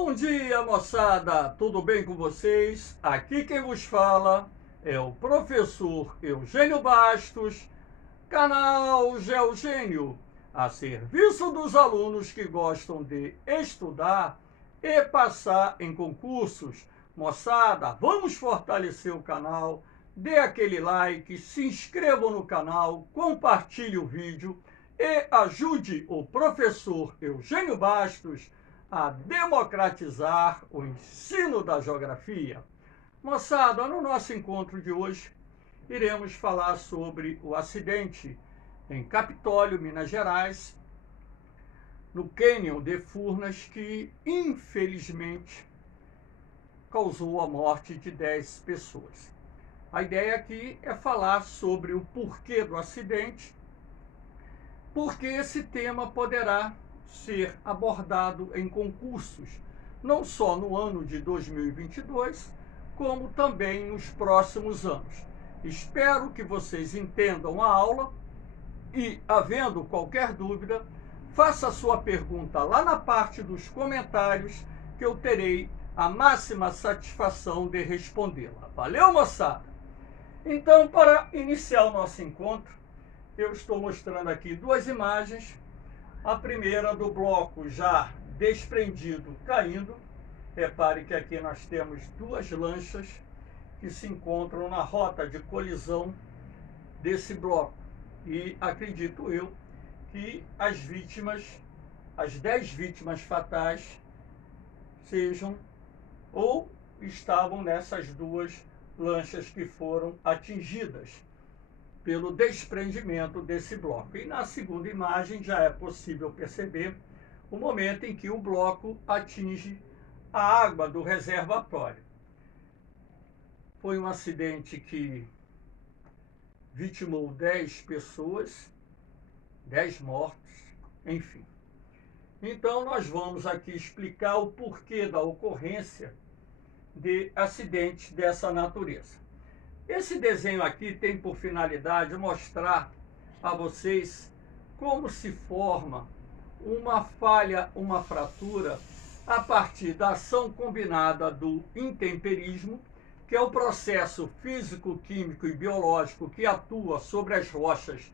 Bom dia, moçada! Tudo bem com vocês? Aqui quem vos fala é o professor Eugênio Bastos, canal Geogênio, a serviço dos alunos que gostam de estudar e passar em concursos. Moçada, vamos fortalecer o canal, dê aquele like, se inscreva no canal, compartilhe o vídeo e ajude o professor Eugênio Bastos a democratizar o ensino da geografia. Moçada, no nosso encontro de hoje, iremos falar sobre o acidente em Capitólio, Minas Gerais, no Cânion de Furnas, que infelizmente causou a morte de 10 pessoas. A ideia aqui é falar sobre o porquê do acidente, porque esse tema poderá ser abordado em concursos, não só no ano de 2022, como também nos próximos anos. Espero que vocês entendam a aula e, havendo qualquer dúvida, faça a sua pergunta lá na parte dos comentários, que eu terei a máxima satisfação de respondê-la. Valeu, moçada? Então, para iniciar o nosso encontro, eu estou mostrando aqui duas imagens. A primeira do bloco já desprendido caindo. Repare que aqui nós temos duas lanchas que se encontram na rota de colisão desse bloco. E acredito eu que as vítimas, as 10 vítimas fatais, sejam ou estavam nessas duas lanchas que foram atingidas pelo desprendimento desse bloco. E na segunda imagem já é possível perceber o momento em que o bloco atinge a água do reservatório. Foi um acidente que vitimou 10 pessoas, 10 mortos, enfim. Então nós vamos aqui explicar o porquê da ocorrência de acidentes dessa natureza. Esse desenho aqui tem por finalidade mostrar a vocês como se forma uma falha, uma fratura, a partir da ação combinada do intemperismo, que é o processo físico, químico e biológico que atua sobre as rochas,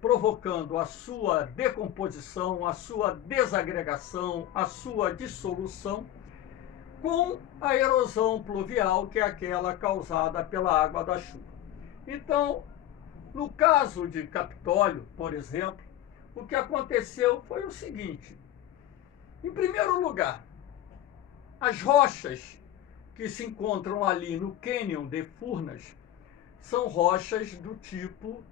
provocando a sua decomposição, a sua desagregação, a sua dissolução, com a erosão pluvial, que é aquela causada pela água da chuva. Então, no caso de Capitólio, por exemplo, o que aconteceu foi o seguinte: em primeiro lugar, as rochas que se encontram ali no Cânion de Furnas são rochas do tipo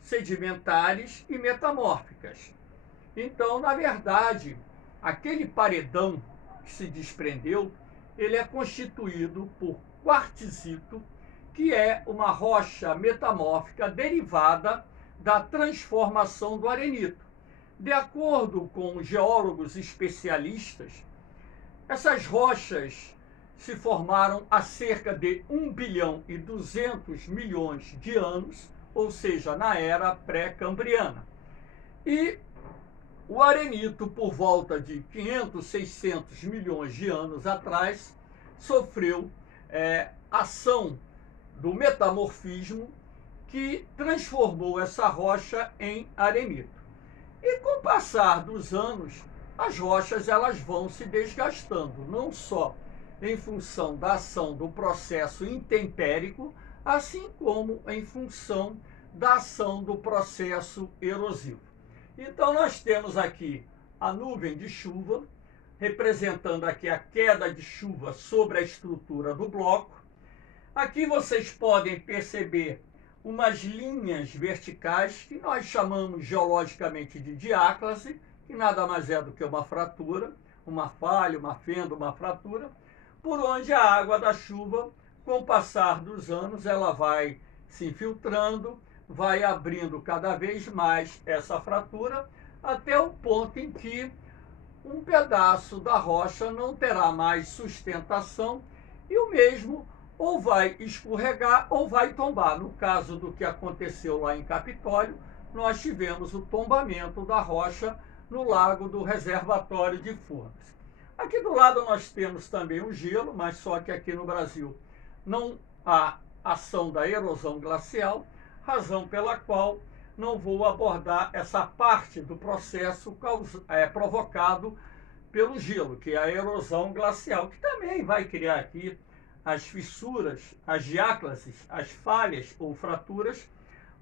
sedimentares e metamórficas. Então, na verdade, aquele paredão que se desprendeu, ele é constituído por quartzito, que é uma rocha metamórfica derivada da transformação do arenito. De acordo com geólogos especialistas, essas rochas se formaram há cerca de 1 bilhão e 200 milhões de anos, ou seja, na era pré-cambriana. E o arenito, por volta de 500, 600 milhões de anos atrás, sofreu ação do metamorfismo, que transformou essa rocha em arenito. E com o passar dos anos, as rochas elas vão se desgastando, não só em função da ação do processo intempérico, assim como em função da ação do processo erosivo. Então nós temos aqui a nuvem de chuva, representando aqui a queda de chuva sobre a estrutura do bloco. Aqui vocês podem perceber umas linhas verticais que nós chamamos geologicamente de diáclase, que nada mais é do que uma fratura, uma falha, uma fenda, uma fratura, por onde a água da chuva, com o passar dos anos, ela vai se infiltrando, vai abrindo cada vez mais essa fratura, até o ponto em que um pedaço da rocha não terá mais sustentação e o mesmo ou vai escorregar ou vai tombar. No caso do que aconteceu lá em Capitólio, nós tivemos o tombamento da rocha no lago do reservatório de Furnas. Aqui do lado nós temos também o gelo, mas só que aqui no Brasil não há ação da erosão glacial, razão pela qual não vou abordar essa parte do processo provocado pelo gelo, que é a erosão glacial, que também vai criar aqui as fissuras, as diáclases, as falhas ou fraturas,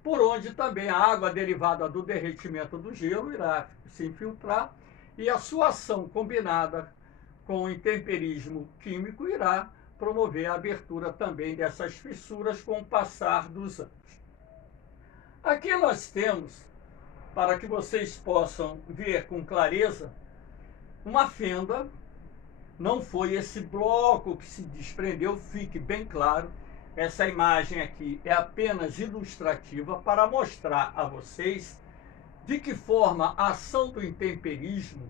por onde também a água derivada do derretimento do gelo irá se infiltrar e a sua ação combinada com o intemperismo químico irá promover a abertura também dessas fissuras com o passar dos anos. Aqui nós temos, para que vocês possam ver com clareza, uma fenda. Não foi esse bloco que se desprendeu, fique bem claro. Essa imagem aqui é apenas ilustrativa para mostrar a vocês de que forma a ação do intemperismo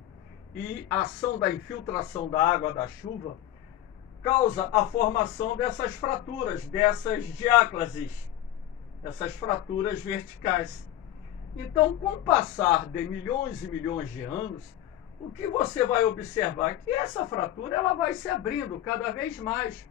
e a ação da infiltração da água da chuva causa a formação dessas fraturas, dessas diáclases, essas fraturas verticais. Então, com o passar de milhões e milhões de anos, o que você vai observar é que essa fratura ela vai se abrindo cada vez mais.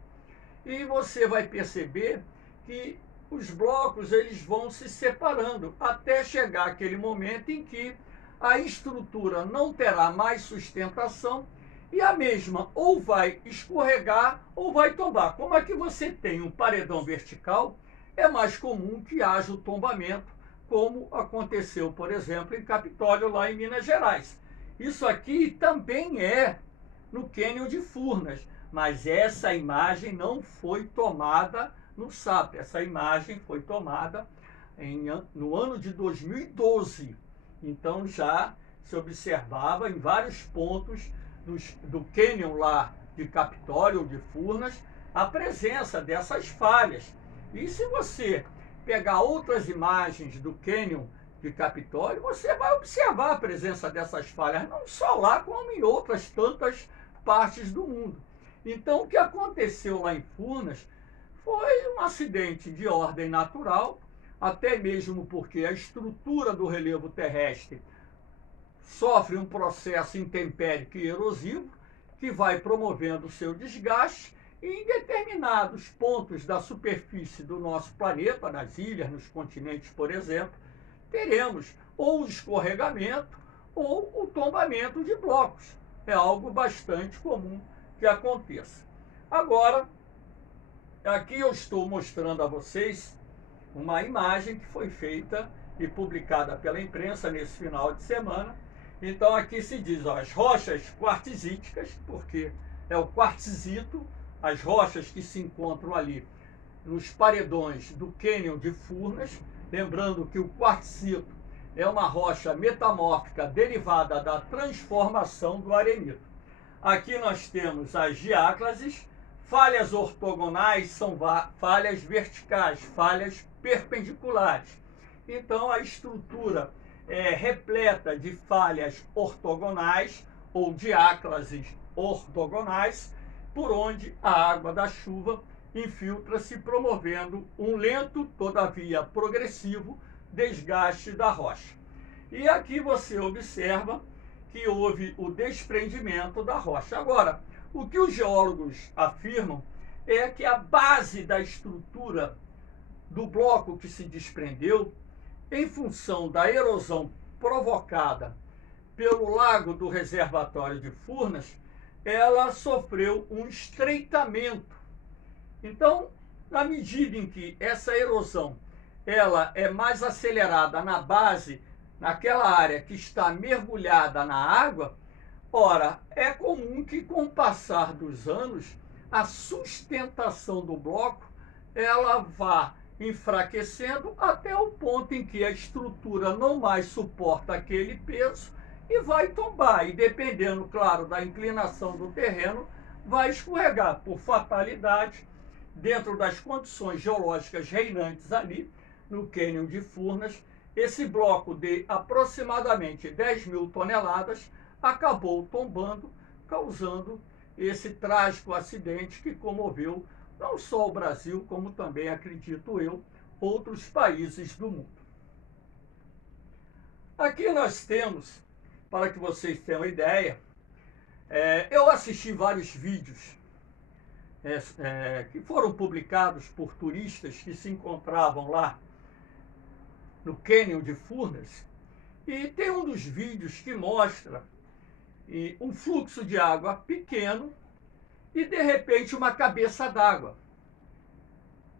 E você vai perceber que os blocos eles vão se separando até chegar aquele momento em que a estrutura não terá mais sustentação e a mesma ou vai escorregar ou vai tombar. Como é que você tem um paredão vertical, é mais comum que haja o tombamento, como aconteceu, por exemplo, em Capitólio, lá em Minas Gerais. Isso aqui também é no Cânion de Furnas, mas essa imagem não foi tomada no SAP. Essa imagem foi tomada no ano de 2012. Então já se observava em vários pontos do Cânion lá de Capitólio, de Furnas, a presença dessas falhas. E se você pegar outras imagens do Cânion de Capitólio, você vai observar a presença dessas falhas, não só lá, como em outras tantas partes do mundo. Então, o que aconteceu lá em Furnas foi um acidente de ordem natural, até mesmo porque a estrutura do relevo terrestre sofre um processo intempérico e erosivo que vai promovendo o seu desgaste e em determinados pontos da superfície do nosso planeta, nas ilhas, nos continentes, por exemplo, teremos ou o escorregamento ou o tombamento de blocos. É algo bastante comum que aconteça. Agora, aqui eu estou mostrando a vocês uma imagem que foi feita e publicada pela imprensa nesse final de semana. Então aqui se diz, ó, as rochas quartzíticas, porque é o quartzito, as rochas que se encontram ali nos paredões do Cânion de Furnas, lembrando que o quartzito é uma rocha metamórfica derivada da transformação do arenito. Aqui nós temos as diáclases, falhas ortogonais são falhas verticais, falhas perpendiculares. Então a estrutura é repleta de falhas ortogonais ou diáclases ortogonais, por onde a água da chuva infiltra-se, promovendo um lento, todavia progressivo, desgaste da rocha. E aqui você observa que houve o desprendimento da rocha. Agora, o que os geólogos afirmam é que a base da estrutura do bloco que se desprendeu, em função da erosão provocada pelo lago do reservatório de Furnas, ela sofreu um estreitamento. Então, na medida em que essa erosão ela é mais acelerada na base, naquela área que está mergulhada na água, ora, é comum que com o passar dos anos, a sustentação do bloco ela vá enfraquecendo até o ponto em que a estrutura não mais suporta aquele peso e vai tombar. E dependendo, claro, da inclinação do terreno, vai escorregar por fatalidade dentro das condições geológicas reinantes ali no Cânion de Furnas. Esse bloco de aproximadamente 10.000 toneladas acabou tombando, causando esse trágico acidente que comoveu não só o Brasil, como também, acredito eu, outros países do mundo. Aqui nós temos, para que vocês tenham ideia, Eu assisti vários vídeos que foram publicados por turistas que se encontravam lá no Cânion de Furnas, e tem um dos vídeos que mostra um fluxo de água pequeno e, de repente, uma cabeça d'água.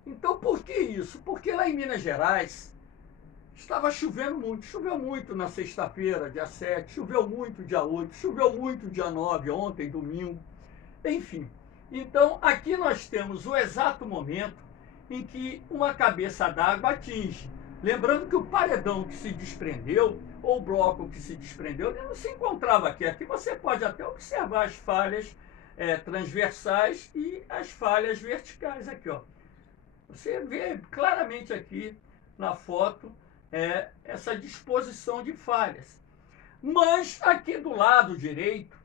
Então, por que isso? Porque lá em Minas Gerais estava chovendo muito. Choveu muito na sexta-feira, dia 7, choveu muito dia 8, choveu muito dia 9, ontem, domingo, enfim. Então, aqui nós temos o exato momento em que uma cabeça d'água atinge. Lembrando que o paredão que se desprendeu, ou o bloco que se desprendeu, ele não se encontrava aqui. Aqui você pode até observar as falhas transversais e as falhas verticais aqui, ó. Você vê claramente aqui na foto essa disposição de falhas. Mas aqui do lado direito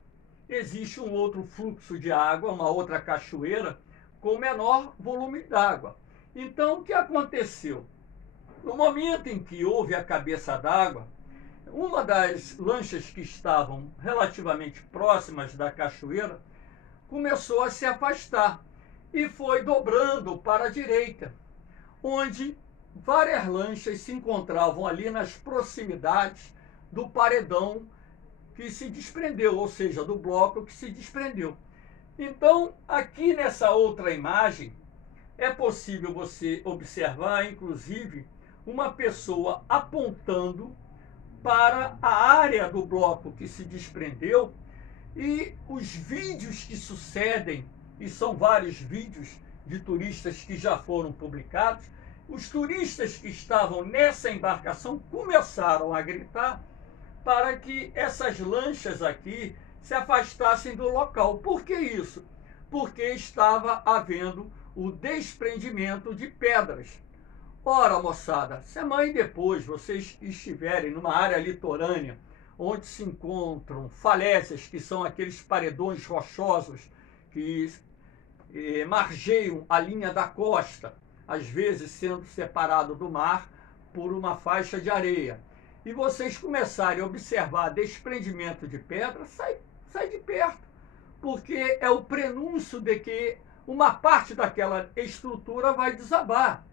existe um outro fluxo de água, uma outra cachoeira com menor volume d'água. Então, o que aconteceu? No momento em que houve a cabeça d'água, uma das lanchas que estavam relativamente próximas da cachoeira começou a se afastar e foi dobrando para a direita, onde várias lanchas se encontravam ali nas proximidades do paredão que se desprendeu, ou seja, do bloco que se desprendeu. Então, aqui nessa outra imagem, é possível você observar, inclusive, uma pessoa apontando para a área do bloco que se desprendeu, e os vídeos que sucedem, e são vários vídeos de turistas que já foram publicados, os turistas que estavam nessa embarcação começaram a gritar para que essas lanchas aqui se afastassem do local. Por que isso? Porque estava havendo o desprendimento de pedras. Ora, moçada, se amanhã depois vocês estiverem numa área litorânea, onde se encontram falésias, que são aqueles paredões rochosos que margeiam a linha da costa, às vezes sendo separado do mar por uma faixa de areia, e vocês começarem a observar desprendimento de pedra, sai de perto, porque é o prenúncio de que uma parte daquela estrutura vai desabar,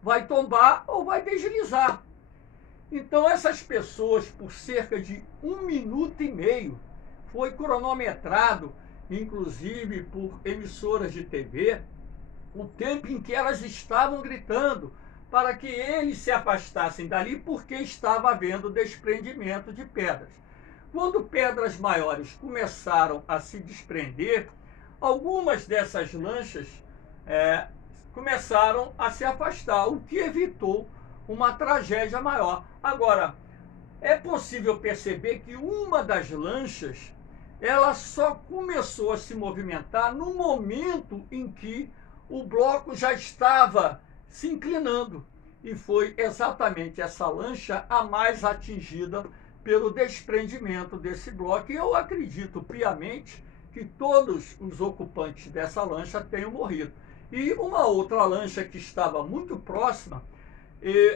vai tombar ou vai deslizar. Então essas pessoas, por cerca de 1 minuto e meio, foi cronometrado, inclusive por emissoras de TV, o tempo em que elas estavam gritando para que eles se afastassem dali, porque estava havendo desprendimento de pedras. Quando pedras maiores começaram a se desprender, algumas dessas lanchas começaram a se afastar, o que evitou uma tragédia maior. Agora, é possível perceber que uma das lanchas, ela só começou a se movimentar no momento em que o bloco já estava se inclinando. E foi exatamente essa lancha a mais atingida pelo desprendimento desse bloco. E eu acredito piamente que todos os ocupantes dessa lancha tenham morrido. E uma outra lancha que estava muito próxima,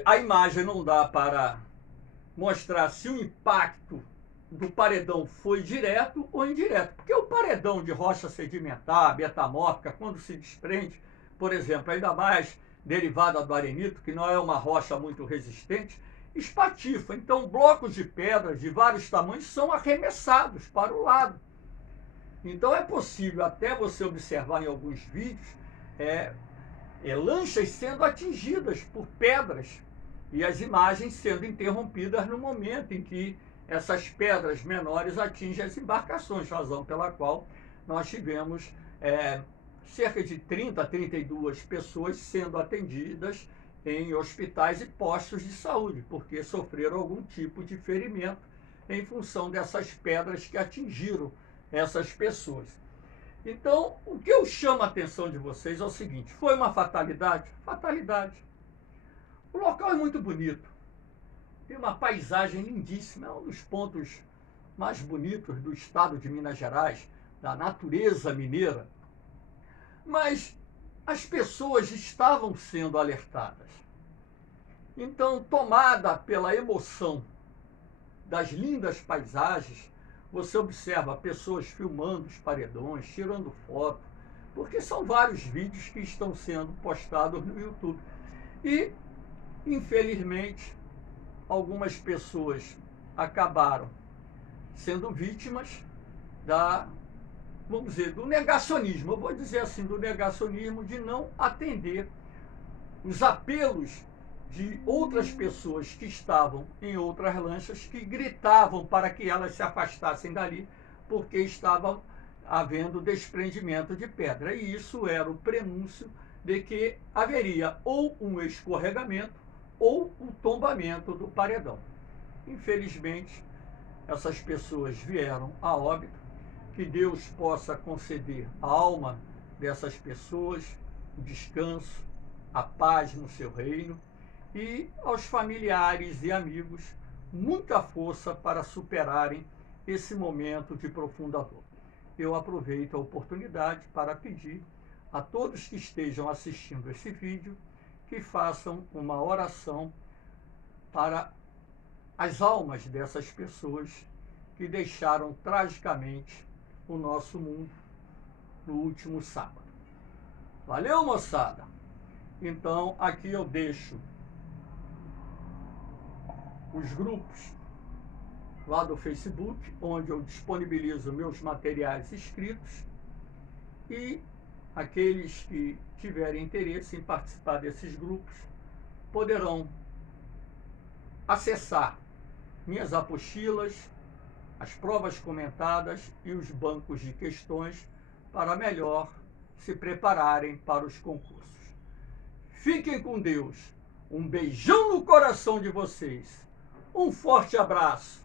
a imagem não dá para mostrar se o impacto do paredão foi direto ou indireto, porque o paredão de rocha sedimentar, metamórfica, quando se desprende, por exemplo, ainda mais derivada do arenito, que não é uma rocha muito resistente, espatifa. Então, blocos de pedras de vários tamanhos são arremessados para o lado. Então, é possível até você observar em alguns vídeos lanchas sendo atingidas por pedras e as imagens sendo interrompidas no momento em que essas pedras menores atingem as embarcações, razão pela qual nós tivemos cerca de 30 a 32 pessoas sendo atendidas em hospitais e postos de saúde, porque sofreram algum tipo de ferimento em função dessas pedras que atingiram essas pessoas. Então, o que eu chamo a atenção de vocês é o seguinte: foi uma fatalidade? Fatalidade. O local é muito bonito, tem uma paisagem lindíssima, é um dos pontos mais bonitos do estado de Minas Gerais, da natureza mineira. Mas as pessoas estavam sendo alertadas. Então, tomada pela emoção das lindas paisagens, você observa pessoas filmando os paredões, tirando foto, porque são vários vídeos que estão sendo postados no YouTube. E, infelizmente, algumas pessoas acabaram sendo vítimas vamos dizer, do negacionismo. Eu vou dizer assim, do negacionismo de não atender os apelos de outras pessoas que estavam em outras lanchas, que gritavam para que elas se afastassem dali, porque estava havendo desprendimento de pedra. E isso era o prenúncio de que haveria ou um escorregamento ou um tombamento do paredão. Infelizmente, essas pessoas vieram a óbito. Que Deus possa conceder à alma dessas pessoas o descanso, a paz no seu reino, e aos familiares e amigos muita força para superarem esse momento de profunda dor. Eu aproveito a oportunidade para pedir a todos que estejam assistindo esse vídeo que façam uma oração para as almas dessas pessoas que deixaram tragicamente o nosso mundo no último sábado. Valeu, moçada? Então, aqui eu deixo os grupos lá do Facebook, onde eu disponibilizo meus materiais escritos, e aqueles que tiverem interesse em participar desses grupos poderão acessar minhas apostilas, as provas comentadas e os bancos de questões para melhor se prepararem para os concursos. Fiquem com Deus. Um beijão no coração de vocês. Um forte abraço.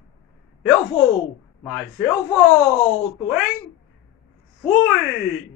Eu vou, mas eu volto, hein? Fui!